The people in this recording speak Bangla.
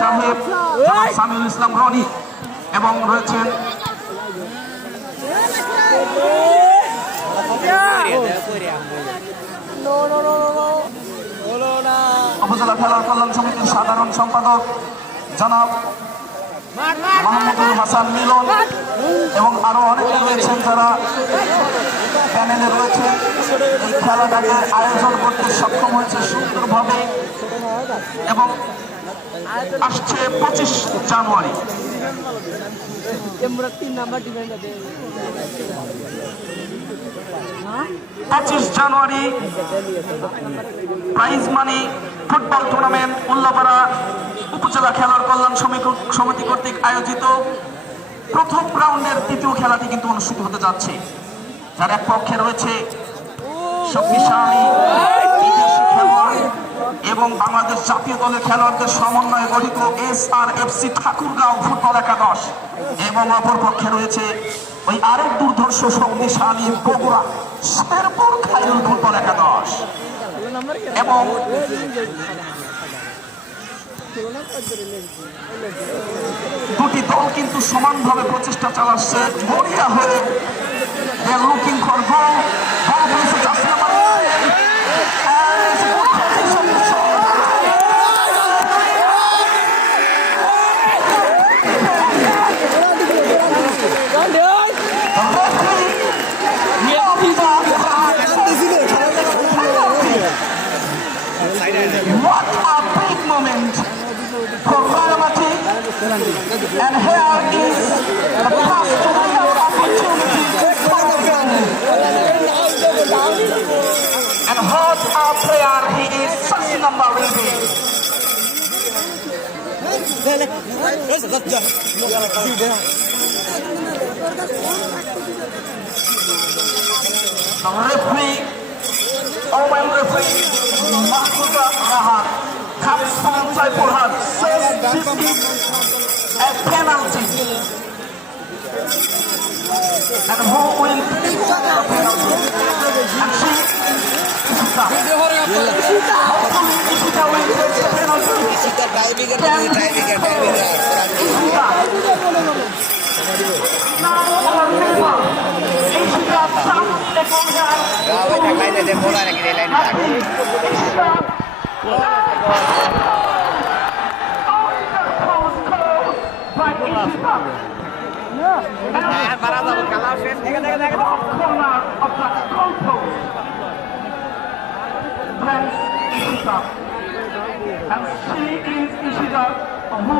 সাহেব সামিউল ইসলাম রনি এবং রয়েছেন উপজেলা খেলা কল্যাণ সমিতির সাধারণ সম্পাদক জনাব মাহমুদুল হাসান মিলন এবং আরো অনেকে রয়েছেন যারা প্যানেলে রয়েছেন। এই খেলাটাকে আয়োজন করতে সক্ষম হয়েছে সুন্দরভাবে এবং আসছে 25 জানুয়ারি। 25 জানুয়ারি prize money football tournament Ullapara উপজেলা খেলার কল্যাণ সমিতি কর্তৃক আয়োজিত প্রথম রাউন্ডের তৃতীয় খেলাটি কিন্তু অনুষ্ঠিত হতে যাচ্ছে। যার এক পক্ষে রয়েছে শক্তিশালী বিদেশি খেলোয়াড় এবং বাংলাদেশ জাতীয় দলের খেলোয়াড়দের সমন্বয়ে গঠিত SRFC ঠাকুরগাঁও ফুটবল একাদশ এবং অপর পক্ষে রয়েছে ওই আরেক দুর্ধর্ষ শক্তিশালী বগুড়া শেরপুর খায়রুল ফুটবল একাদশ। এবং দুটি দল কিন্তু সমানভাবে প্রচেষ্টা চালাচ্ছে মরিয়া হয়ে। লুকিং ফর গোল, বল করেছে jersey number 9. What a big moment for Baramati, and here is the pass to real opportunity for them. And what a player he is, such number will be. The referee, Oman referee, Mahfuza Rahat, comes from Saipurhat, says this is a penalty. And who will take the penalty? And she, Ishita. Hopefully Ishita will take the penalty. Ishita. Now or never. Ishita jumped the corner. And she is Ishida